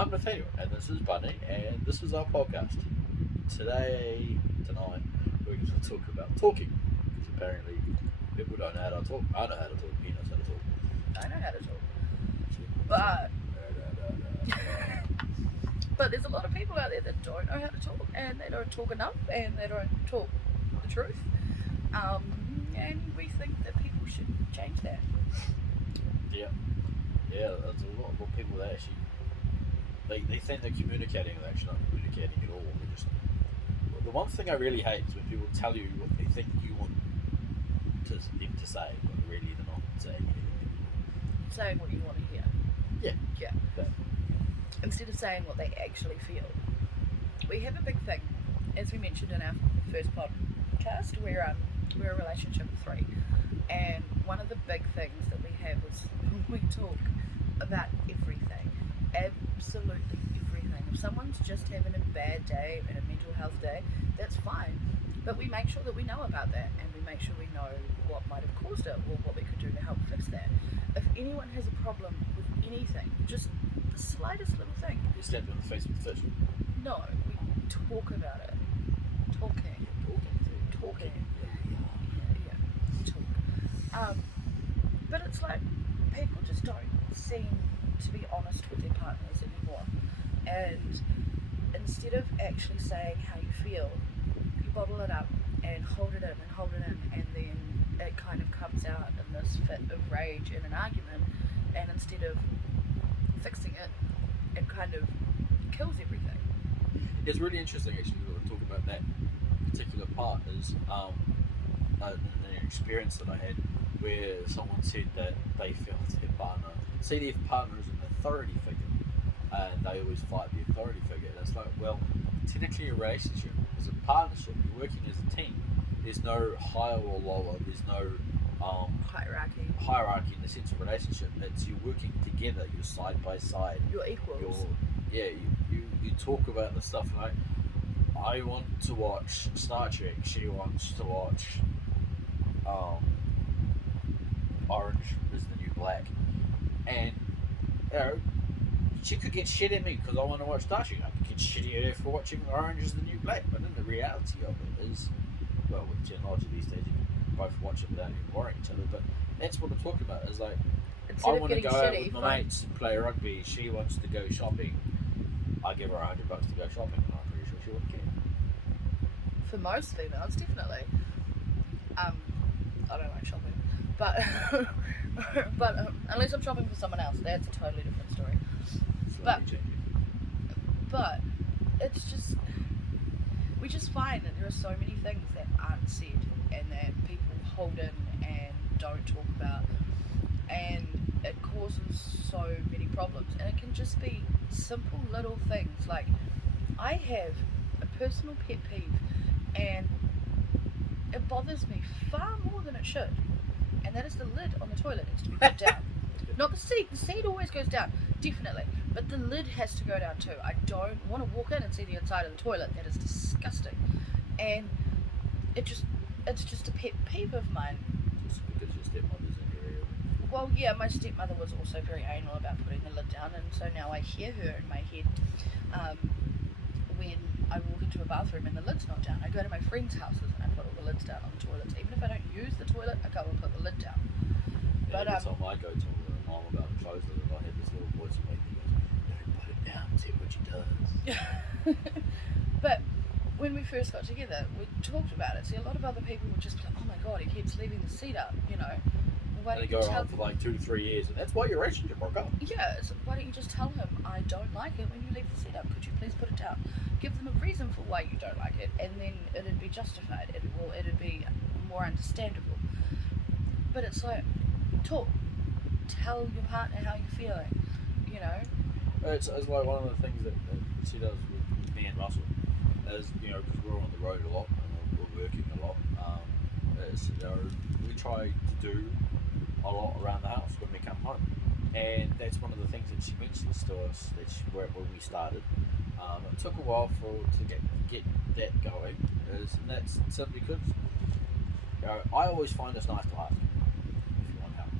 I'm Nathaniel, and this is Bunny, and this is our podcast. Tonight, we're going to talk about talking, because apparently people don't know how to talk. I know how to talk, he knows how to talk. I know how to talk. But but there's a lot of people out there that don't know how to talk, and they don't talk enough, and they don't talk the truth. And we think that people should change that. Yeah, there's a lot of people that actually, they think they're communicating, and they're actually not communicating at all. They're just, the one thing I really hate is when people tell you what they think you want them to say, but really they're not saying anything. Saying what you want to hear. Yeah. That. Instead of saying what they actually feel. We have a big thing, as we mentioned in our first podcast, we're a relationship of 3. And one of the big things that we have is we talk about everything. Absolutely everything. If someone's just having a bad day and a mental health day, that's fine. But we make sure that we know about that, and we make sure we know what might have caused it or what we could do to help fix that. If anyone has a problem with anything, just the slightest little thing. You stabbed in the face with a fish. No, we talk about it. Talking. Yeah. Talk. But it's like people just don't seem to be honest with their partners anymore. And instead of actually saying how you feel, you bottle it up and hold it in, and then it kind of comes out in this fit of rage in an argument, and instead of fixing it, it kind of kills everything. It's really interesting actually when talking about that particular part is an experience that I had where someone said that they felt their partner, see their partner as an authority figure, and they always fight the authority figure. And it's like, well, technically a relationship is a partnership. You're working as a team. There's no higher or lower. There's no hierarchy in the sense of relationship. It's you're working together. You're side by side. You're equals. You talk about the stuff like, I want to watch Star Trek. She wants to watch Orange is the New Black, and she could get shit at me because I want to watch Star Trek. I could get shit at her for watching Orange is the New Black, but then the reality of it is, well, with technology these days, you can both watch it without even worrying each other. But that's what I'm talking about. Is like, Instead I want to go out shitty, with my mates and play rugby. She wants to go shopping. I give her $100 to go shopping, and I'm pretty sure she wouldn't care. For most females, definitely. I don't like shopping, but unless I'm shopping for someone else, that's a totally different story. But it's just, we just find that there are so many things that aren't said and that people hold in and don't talk about, and it causes so many problems. And it can just be simple little things like, I have a personal pet peeve, and it bothers me far more than it should, and that is the lid on the toilet needs to be put down. Not the seat. The seat always goes down, definitely, but the lid has to go down too. I don't want to walk in and see the inside of the toilet. That is disgusting, and it's just a pet peeve of mine. Just because your stepmother's in your area. Well, yeah, my stepmother was also very anal about putting the lid down, and so now I hear her in my head when I walk into a bathroom and the lid's not down. I go to my friends' houses and I put all the lids down on the toilets. Even if I don't use the toilet, I go and put the lid down. But every time I go to her mom about to close the lid, I have this little voice in my head that goes, "Don't put it down, see what she does." But when we first got together, we talked about it. See, a lot of other people would just be like, "Oh my god, he keeps leaving the seat up," you know. Why and they don't go you on for like 2 to 3 years, and that's why your relationship broke up. Yeah, so why don't you just tell him, I don't like it when you leave the seat up, could you please put it down? Give them a reason for why you don't like it, and then it'd be justified, it'd be more understandable. But it's like, talk, tell your partner how you're feeling, you know? It's like one of the things that she does with me and Russell is, you know, because we're on the road a lot, and we're working a lot, is, you know, we try to do a lot around the house when we come home, and that's one of the things that she mentions to us when we started. It took a while to get that going, and that's simply because, you know, I always find it's nice to ask if you want help,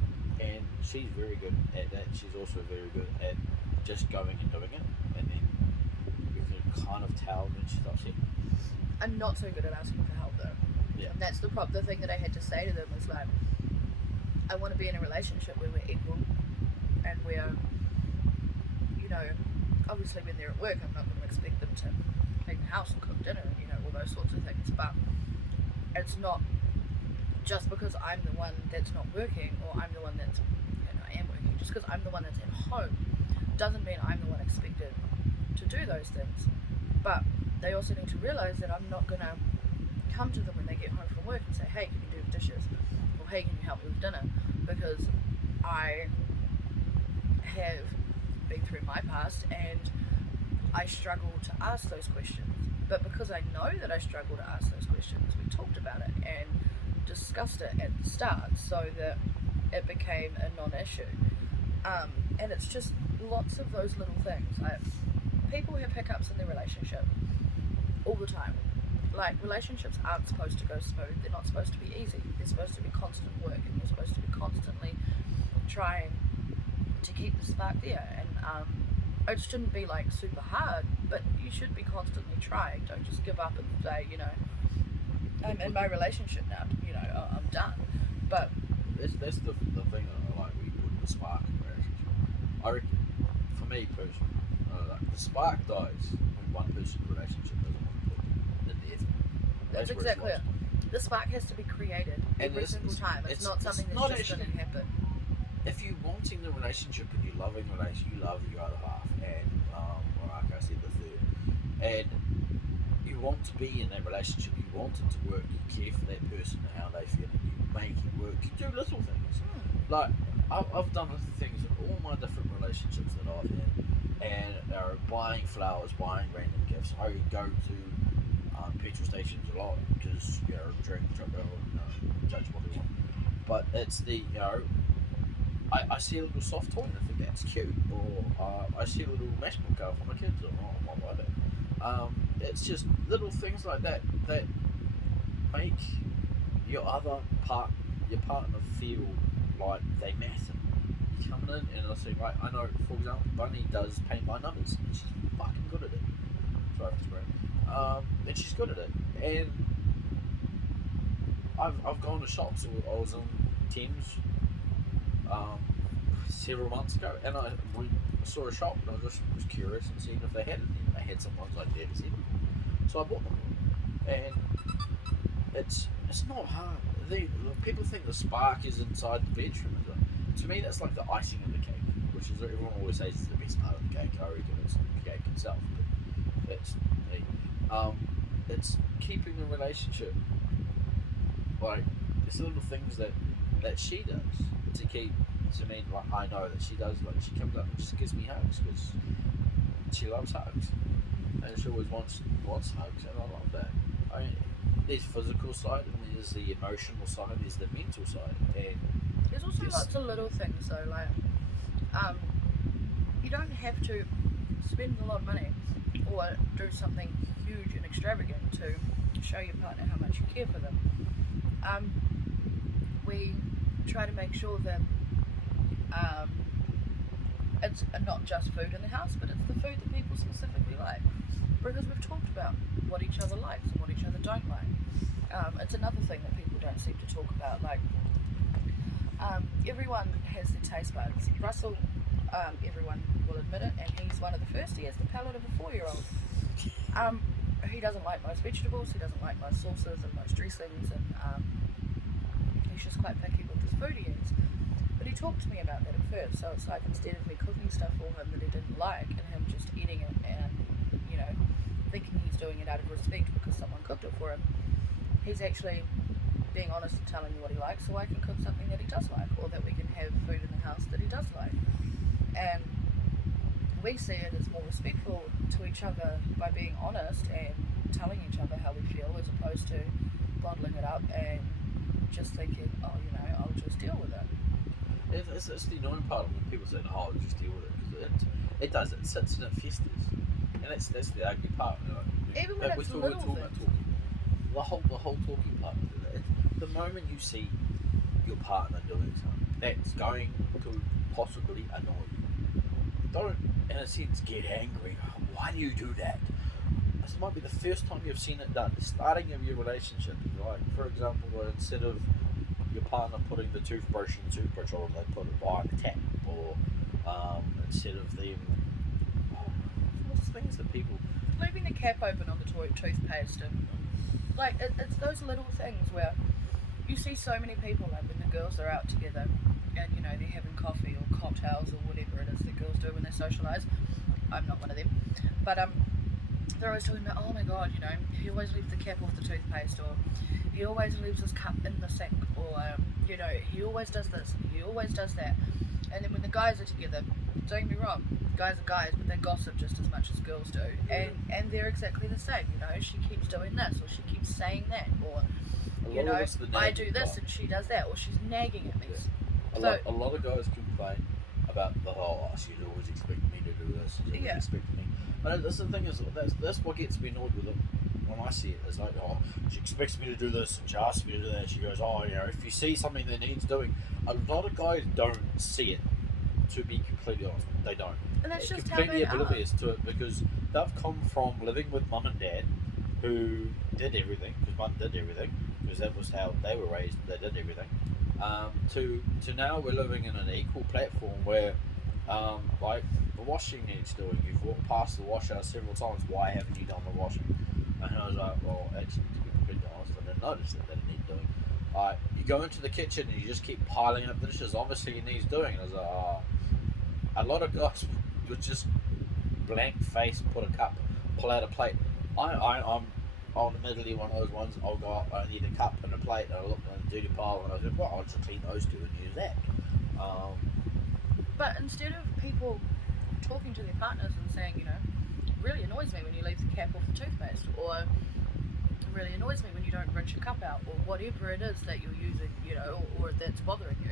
and she's very good at that. She's also very good at just going and doing it, and then you can kind of tell when she's upset. I'm not so good at asking for help though. Yeah. And that's the thing that I had to say to them was like, I want to be in a relationship where we're equal and we're, you know, obviously when they're at work, I'm not going to expect them to clean the house and cook dinner and, you know, all those sorts of things. But it's not just because I'm the one that's not working or I'm the one that's, you know, I am working, just because I'm the one that's at home doesn't mean I'm the one expected to do those things. But they also need to realise that I'm not going to come to them when they get home from work and say, hey, can you do the dishes? Or hey, can you help me with dinner? Because I have been through my past and I struggle to ask those questions. But because I know that I struggle to ask those questions, we talked about it and discussed it at the start so that it became a non-issue. And it's just lots of those little things. Like, people have hiccups in their relationship all the time. Like, relationships aren't supposed to go smooth. They're not supposed to be easy. They're supposed to be constant work, and you're supposed to be constantly trying to keep the spark there. And it shouldn't be like super hard, but you should be constantly trying. Don't just give up and say, you know, I'm in my relationship now, you know, I'm done. But That's the thing that I like. We put the spark in the relationship. I reckon, for me personally, like, the spark dies when one person's relationship doesn't want to put in the effort. that's where it's exactly it. lost. The spark has to be created And every single time. It's not something it's that's not just going to actually- happen. If you're wanting the relationship and you're loving the relationship, you love your other half, and or like I said, the third, and you want to be in that relationship, you want it to work, you care for that person and how they feel, and you make it work. You do little things. Like, I've done little things in all my different relationships that I've had, and buying flowers, buying random gifts. I go to petrol stations a lot because, you know, drink, judge what they want. But it's the, you know, I see a little soft toy and I think that's cute, or I see a little MacBook car for my kids, or what like that. It's just little things like that that make your partner feel like they matter. You come in and I say, right, I know, for example, Bunny does paint by numbers and she's fucking good at it. Sorry for swearing. And she's good at it. And I've gone to shops. I was on Thames several months ago, and we saw a shop, and I just was curious and seeing if they had it. And they had some ones I'd never seen before, so I bought them. And it's not hard. People think the spark is inside the bedroom. To me, that's like the icing on the cake, which is everyone always says is the best part of the cake. I reckon it's the cake itself, but that's me. It's keeping the relationship. Like, it's little things that she does to keep, to me, like, I know that she does. Like, she comes up and just gives me hugs because she loves hugs, and she always wants hugs, and I love that. I mean, there's physical side and there's the emotional side, there's the mental side, and There's also lots of little things though, like you don't have to spend a lot of money or do something huge and extravagant to show your partner how much you care for them. We try to make sure that it's not just food in the house, but it's the food that people specifically like, because we've talked about what each other likes and what each other don't like. It's another thing that people don't seem to talk about. Like, everyone has their taste buds. Russell, everyone will admit it, and he's one of the first. He has the palate of a 4-year-old. He doesn't like most vegetables, he doesn't like most sauces and most dressings, and he's just quite picky with his food he eats. But he talked to me about that at first, so it's like, instead of me cooking stuff for him that he didn't like and him just eating it and, you know, thinking he's doing it out of respect because someone cooked it for him, he's actually being honest and telling me what he likes, so I can cook something that he does like, or that we can have food in the house that he does like. And we see it as more respectful to each other by being honest and telling each other how we feel, as opposed to bottling it up and just thinking, oh, you know, I'll just deal with it. it's the annoying part when people say, "Oh, I'll just deal with it," because it does. It sits and it festers, and that's the ugly part. You know? Even when Like, it's we're little talking about things. talking. The whole talking part. The moment you see your partner doing something that's going to possibly annoy you, don't in a sense, get angry. Why do you do that? This might be the first time you've seen it done. Starting of your relationship, like for example, where instead of your partner putting the toothbrush in the toothbrush holder, they put it behind the tap, or instead of them, what's things that people Leaving the cap open on the toothpaste, and like it's those little things where you see so many people, like when the girls are out together and you know they're having coffee or cocktails or whatever it is that girls do when they socialise. I'm not one of them, but they're always talking about, oh my god, you know, he always leaves the cap off the toothpaste, or he always leaves his cup in the sink, or you know, he always does this, he always does that. And then when the guys are together, don't get me wrong, guys are guys, but they gossip just as much as girls do, and they're exactly the same. You know, she keeps doing this, or she keeps saying that, or you know, I do this and she does that, or she's nagging at me. A lot of guys complain about the whole, oh, she'd always expect me to do this, she'd always expect me. But that's the thing is, that's what gets me annoyed with it when I see it. It's like, oh, she expects me to do this and she asks me to do that. She goes, oh, you know, if you see something that needs doing, a lot of guys don't see it. To be completely honest, they don't. And that's They're just completely how they oblivious to it because they've come from living with mum and dad, who did everything because mum did everything because that was how they were raised. They did everything. To now we're living in an equal platform where, like the washing needs doing. You've walked past the washer several times. Why haven't you done the washing? And I was like, well, actually, to be completely honest, I didn't notice that it needed doing. You go into the kitchen and you just keep piling up the dishes. Obviously, it needs doing. And I was like, oh. A lot of guys would just blank face, put a cup, pull out a plate. I'm admittedly one of those ones. I'll go, I need a cup and a plate, and I look in the duty pile and I said, well, I'll just clean those two and use that. But instead of people talking to their partners and saying, you know, it really annoys me when you leave the cap off the toothpaste, or it really annoys me when you don't rinse your cup out, or whatever it is that you're using, you know, or that's bothering you,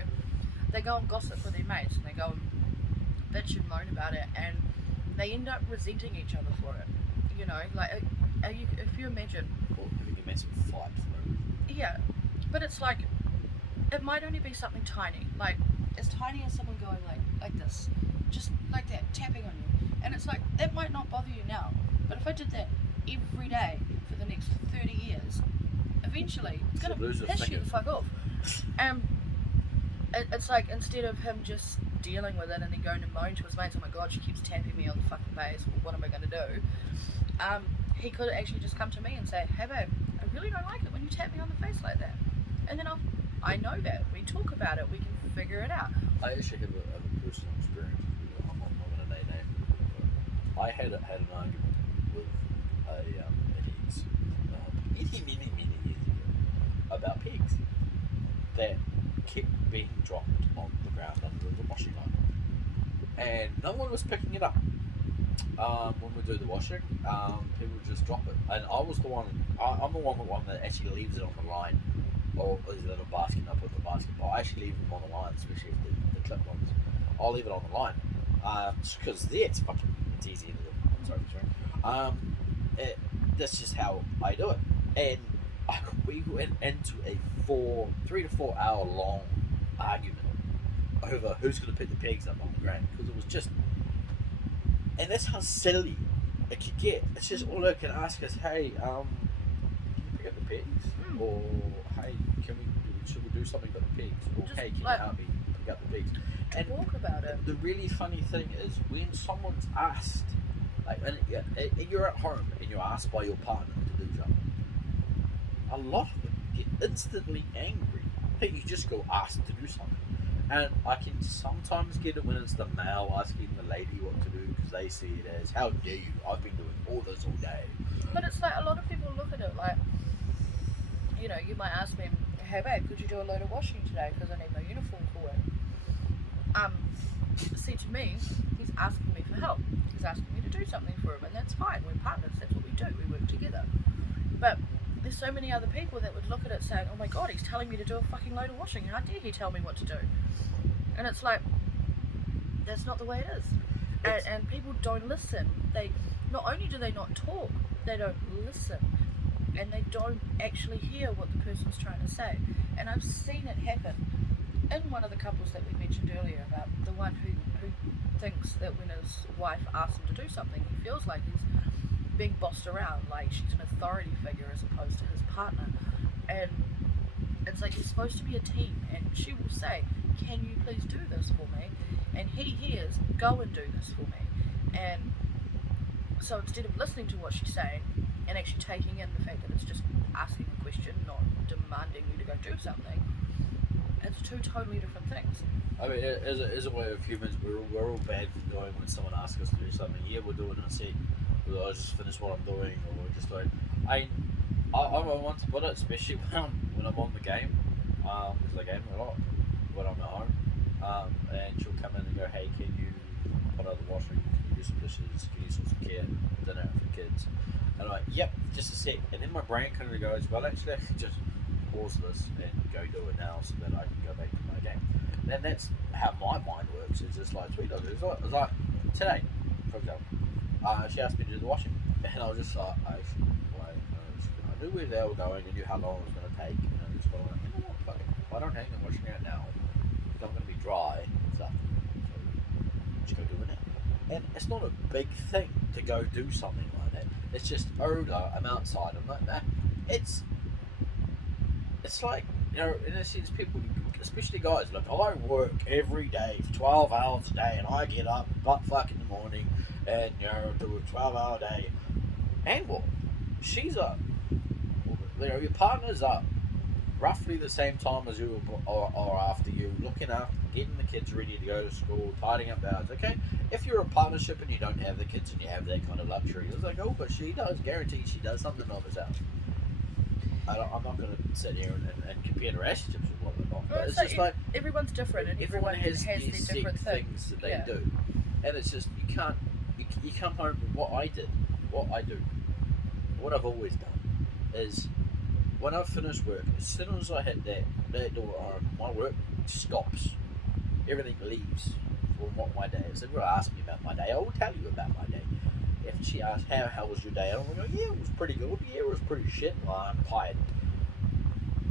they go and gossip with their mates and they go and bitch and moan about it, and they end up resenting each other for it. You know, like if you imagine, Or having a massive fight for it. yeah, but it's like it might only be something tiny, like as tiny as someone going like this, just like that, tapping on you, and it's like that might not bother you now, but if I did that every day for the next 30 years, eventually it's gonna piss you the fuck off. It's like instead of him just dealing with it and then going to moan to his mates, oh my god, she keeps tapping me on the fucking face, what am I going to do? He could actually just come to me and say, hey babe, I really don't like it when you tap me on the face like that. And then I know that, we talk about it, we can figure it out. I actually have a personal experience. I'm not going to name names. I had an argument with an ex many years ago about pigs that kept being dropped on the ground under the washing line, and no one was picking it up. When we do the washing, people just drop it, and I was the one. I'm the one that actually leaves it on the line, or is it in a basket? I put the basket. I actually leave them on the line, especially if the clip ones. I'll leave it on the line, because it's easy to do. I'm sorry for swearing. That's just how I do it, and we went into a 3 to 4 hour long argument over who's going to pick the pigs up on the ground, because it was just, and that's how silly it could get. It's just all I can ask is, hey, can you pick up the pigs, or hey, should we do something about the pigs, or Just hey, can you help me pick up the pigs? And talk about it. the really funny thing is when someone's asked, like, and you're at home and you're asked by your partner to do something, a lot of them get instantly angry that you just go ask to do something. And I can sometimes get it when it's the male asking the lady what to do, because they see it as, how dare you, I've been doing all this all day. But it's like a lot of people look at it like, you know, you might ask me, hey babe, could you do a load of washing today because I need my uniform for work? See, to me, he's asking me for help. He's asking me to do something for him, and that's fine. We're partners, that's what we do, we work together. But there's so many other people that would look at it saying, oh my god, he's telling me to do a fucking load of washing, how dare he tell me what to do? And it's like, that's not the way it is. And people don't listen. They not only do they not talk, they don't listen, and they don't actually hear what the person's trying to say. And I've seen it happen in one of the couples that we mentioned earlier, about the one who he thinks that when his wife asks him to do something, he feels like he's being bossed around, like she's an authority figure as opposed to his partner. And it's like, you're supposed to be a team, and she will say, can you please do this for me? And he hears, go and do this for me. And so instead of listening to what she's saying and actually taking in the fact that it's just asking a question, not demanding you to go do something, it's two totally different things. I mean, as a way of humans, we're all bad for going when someone asks us to do something. Yeah, we'll do it in a sec. I'll just finish what I'm doing, or just like I want to put it, especially when I'm on the game, because I game a lot when I'm at home. And she'll come in and go, hey, can you put out the washing? Can you do some dishes? Can you sort some care, dinner for the kids? And I'm like, yep, just a sec. And then my brain kind of goes, well, actually, I can just pause this and go do it now so that I can go back to my game. And that's how my mind works. It's just like, sweet, it's like today, for example, she asked me to do the washing. And I was just like, I knew where they were going, I knew how long it was going to take. And I just thought, you know what, fuck it. If I don't hang the washing out now, it's not going to be dry and stuff. So just go do it now. And it's not a big thing to go do something like that. It's just, I'm outside. I'm like, nah. It's like, you know, in a sense, people, especially guys, like, I work every day for 12 hours a day, and I get up butt fuck in the morning and, you know, do a 12-hour day. And what? She's up. You know, your partner's up roughly the same time as you or after you, looking after, getting the kids ready to go to school, tidying up the house. Okay, if you're a partnership and you don't have the kids and you have that kind of luxury, it's like, oh, but she does, guarantee she does something of herself. I'm not going to sit here and compare the relationships with one another. But it's just like everyone's different, and everyone has their different things that they do, and it's just you come home with what I do. What I've always done is when I've finished work, as soon as I hit that door, my work stops. Everything leaves from what my day is. If you ask me about my day, I will tell you about my day. If she asks, how was your day? I'm going, yeah, it was pretty good. Yeah, it was pretty shit. Well, I'm tired.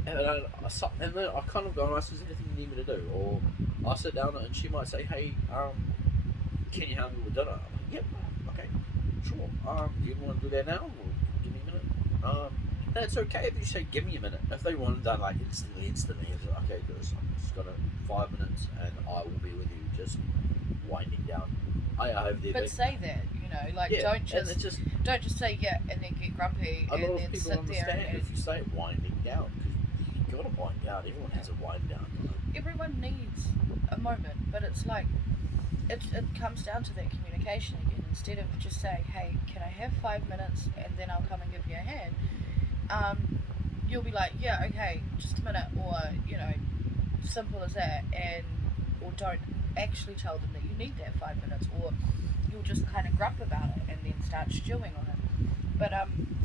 And then I kind of go and ask, is there anything you need me to do? Or I sit down and she might say, hey, can you help me with dinner? I'm like, yep, okay, sure. Do you want to do that now? Or give me a minute. And it's okay if you say, give me a minute. If they want it done like instantly, it's like, okay, good. I'm just got 5 minutes and I will be with you, just winding down. I have the But say that, you know, like, don't just say yeah and then get grumpy and then people sit understand there and if you say winding down, because you got to wind down. Everyone has a wind down. everyone needs a moment, but it's like it comes down to that communication again. Instead of just saying, hey, can I have 5 minutes and then I'll come and give you a hand, you'll be like, yeah, okay, just a minute, or, you know, simple as that. Or don't actually tell them that you need that 5 minutes, or you'll just kind of grump about it and then start stewing on it. But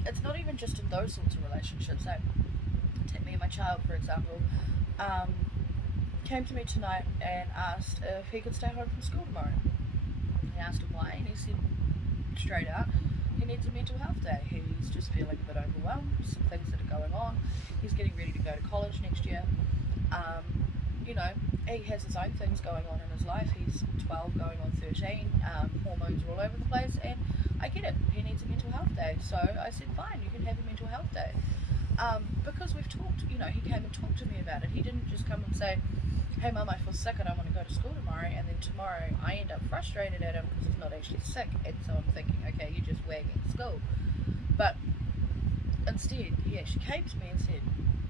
it's not even just in those sorts of relationships. Like, take me and my child, for example, came to me tonight and asked if he could stay home from school tomorrow. He asked him why, and he said straight out, he needs a mental health day. He's just feeling a bit overwhelmed, some things that are going on. He's getting ready to go to college next year. You know, he has his own things going on in his life. He's 12 going on 13. Hormones are all over the place, and I get it. He needs a mental health day. So I said, fine, you can have a mental health day. Because we've talked, you know, he came and talked to me about it. He didn't just come and say, hey mum, I feel sick and I want to go to school tomorrow, and then tomorrow I end up frustrated at him because he's not actually sick, and so I'm thinking, okay, you're just wagging school. But instead, he actually came to me and said,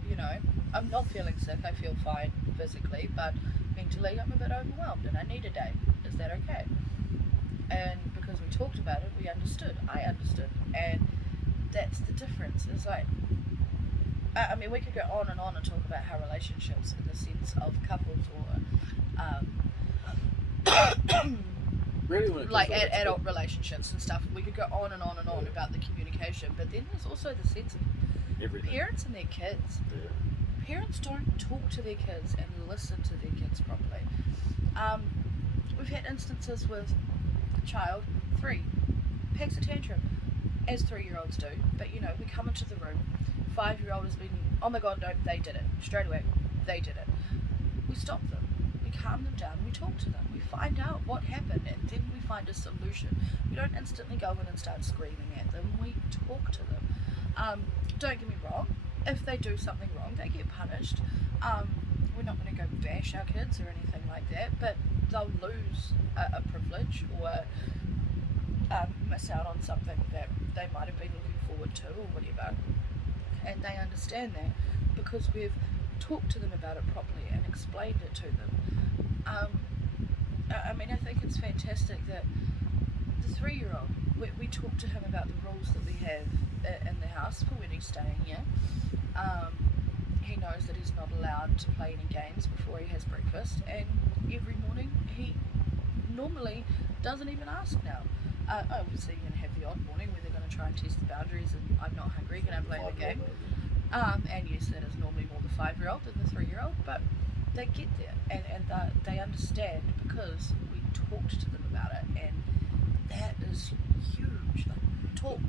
you know, I'm not feeling sick, I feel fine physically, but mentally I'm a bit overwhelmed and I need a day. Is that okay? And because we talked about it, we understood. I understood. And that's the difference. It's like, I mean, we could go on and talk about how relationships in the sense of couples or really, when it like adult relationships and stuff, we could go on and on about the communication, but then there's also the sense of everything. Parents and their kids. Yeah. Parents don't talk to their kids and listen to their kids properly. We've had instances with a child, 3, packs a tantrum, as 3-year-olds do, but you know, we come into the room, 5-year-old has been, oh my god, no, they did it, straight away, they did it. We stop them. We calm them down, we talk to them, we find out what happened, and then we find a solution. We don't instantly go in and start screaming at them, we talk to them. Don't get me wrong, if they do something wrong, they get punished. We're not going to go bash our kids or anything like that, but they'll lose a privilege or miss out on something that they might have been looking forward to or whatever. And they understand that because we've talked to them about it properly and explained it to them. I think it's fantastic that the 3-year-old, we talk to him about the rules that we have in the house for when he's staying here. He knows that he's not allowed to play any games before he has breakfast, and every morning he normally doesn't even ask now. Obviously you're going to have the odd morning where they're going to try and test the boundaries and I'm not hungry, can I play the game? And yes, that is normally more the 5-year-old than the 3-year-old, but they get there and they understand because we talked to them about it, and that is huge. Like, talk.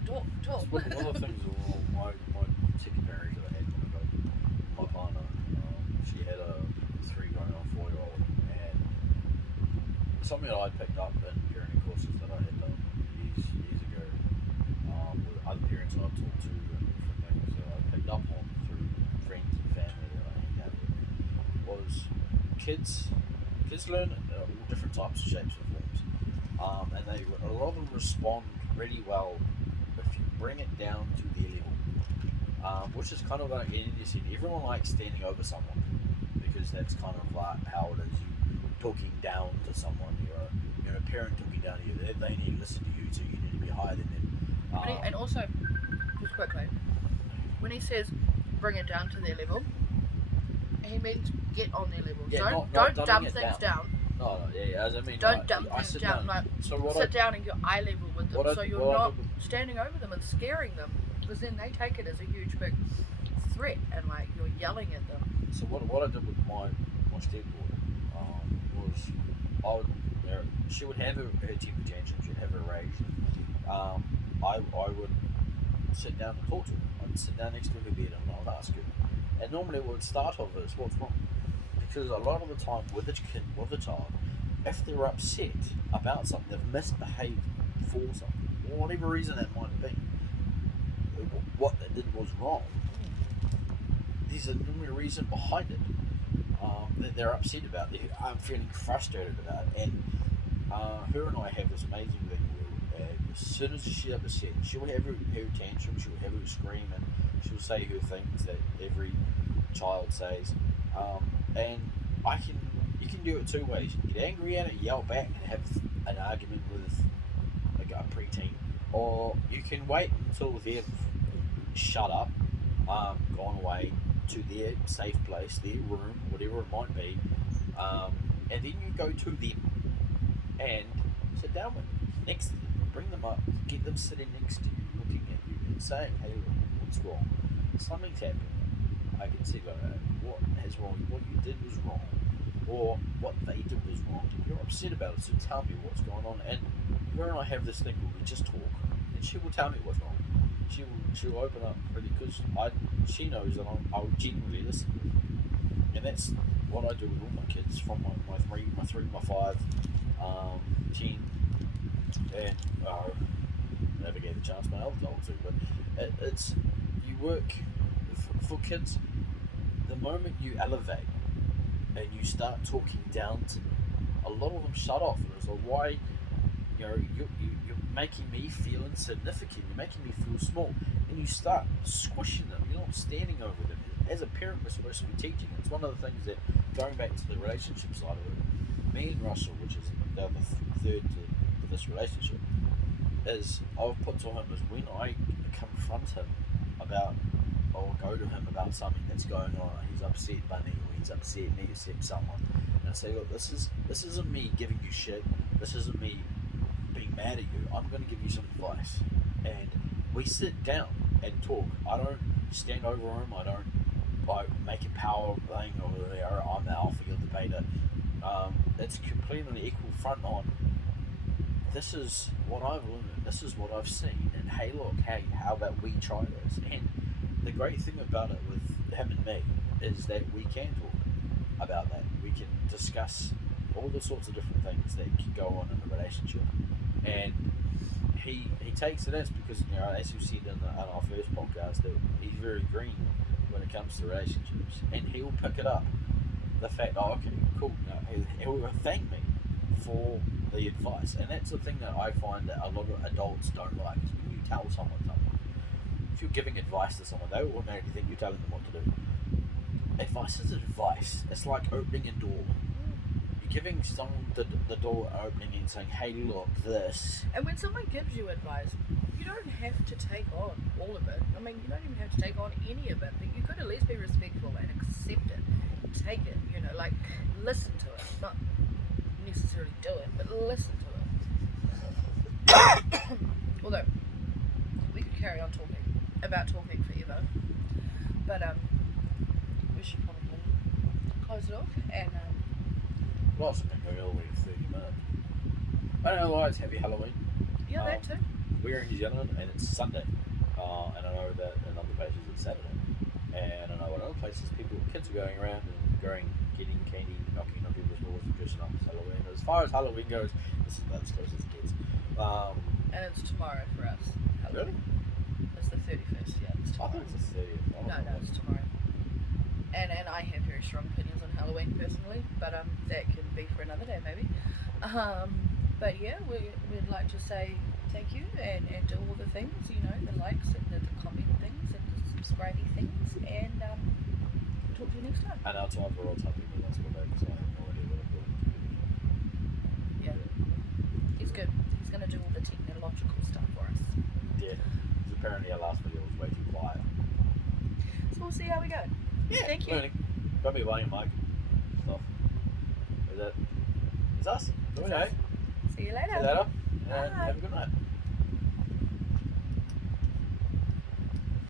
One of the things, my second marriage that I had when I got my partner, she had a 3 going on 4-year-old, and something that I picked up in parenting courses that I had done years ago with other parents I've talked to and different things that I picked up on through friends and family that I hang out with was kids learn all different types of shapes and forms, and a lot of them respond really well if you bring it down to their level, which is kind of like in India said, everyone likes standing over someone because that's kind of like how it is. You talking down to someone, you're a parent talking down to you. They need to listen to you, so you need to be higher than them. And also, just quickly, when he says bring it down to their level, he means get on their level. Yeah, don't not dump it things down. No, yeah, as I mean, Don't dump things down. Like, so sit down and go eye level with them, so you're not I standing over them and scaring them, because then they take it as a huge big threat and like you're yelling at them. So what I did with my stepdaughter was she would have her temper tantrum, she'd have her rage. I would sit down and talk to her. I'd sit down next to her bed and I would ask her. And normally what would start off is what's wrong. Because a lot of the time with the child, if they're upset about something, they've misbehaved for something, for whatever reason that might be, what they did was wrong, there's a normally reason behind it that they're upset about. I'm feeling frustrated about it. And her and I have this amazing thing where as soon as she's upset, she'll have her tantrum, she'll have her scream, and she'll say her things that every child says. And you can do it 2 ways. You can get angry at it, yell back, and have an argument with a preteen, or you can wait until they've shut up, gone away to their safe place, their room, whatever it might be, and then you go to them and sit down with them, next to them, bring them up, get them sitting next to you, looking at you and saying, hey, look, what's wrong? Something's happening. I can see what is wrong, what you did was wrong, or what they did was wrong. You're upset about it, so tell me what's going on. And her and I have this thing where we just talk, and she will tell me what's wrong. She'll open up really, because she knows that I will genuinely listen. And that's what I do with all my kids, from my 3, my 5, 10, and never gave a chance my elder to, but it's you work for kids. The moment you elevate and you start talking down to them, a lot of them shut off. And it's like, why, you're making me feel insignificant, you're making me feel small, and you start squishing them. You're not standing over them. As a parent, we're supposed to be teaching. It's one of the things that, going back to the relationship side of it, me and Russell, which is the third to this relationship, is I've put to him is when I confront him about, or go to him about something that's going on, he's upset Bunny, or he's upset me, upset someone, and I say, look, this isn't me giving you shit, this isn't me being mad at you, I'm going to give you some advice. And we sit down and talk. I don't stand over him, I don't make a power thing, or I'm the alpha, you're the beta. It's completely equal front on, this is what I've learned, this is what I've seen, and hey look, hey, how about we try this? And the great thing about it with him and me is that we can talk about that. We can discuss all the sorts of different things that can go on in a relationship, and he takes it as, because as you said in our first podcast, that he's very green when it comes to relationships, and he'll pick it up. The fact, oh, okay, cool. He'll thank me for the advice, and that's the thing that I find that a lot of adults don't like. Is when you tell someone something, if you're giving advice to someone, they automatically think you're telling them what to do. Advice is advice. It's like opening a door. You're giving someone the door opening and saying, hey, look, this. And when someone gives you advice, you don't have to take on all of it. I mean, you don't even have to take on any of it, but you could at least be respectful and accept it. Take it, like listen to it, not necessarily do it, but listen to it. Although we could carry on talking forever, but we should probably close it off and Well, it's been going all the way to 30 minutes. I know, otherwise, happy Halloween. yeah, that too. We're in New Zealand and it's Sunday, and I know that in other places it's Saturday, and I know in other places kids are going around and getting candy, knocking on people's doors and dressing up as Halloween. As far as Halloween goes, this is about as close as it gets. And it's tomorrow for us. Really? It's the 31st, yeah. It's I tomorrow. thought it was the 30th. No, it's tomorrow. And I have very strong opinions on Halloween personally, but that can be for another day maybe. But yeah, we'd like to say thank you and do all the things, the likes and the comment things and the subscribing things, and talk to you next time. And our time for all time people, that's what because I have no idea what I'm doing. Yeah. He's good. He's going to do all the technological stuff for us. Yeah. Because apparently our last video was way too quiet. So we'll see how we go. Yeah. Thank you. Learning. Don't be buying a mic. Stuff. Is us. It's Okay. us. See you later. See you later. And Bye. have a good night.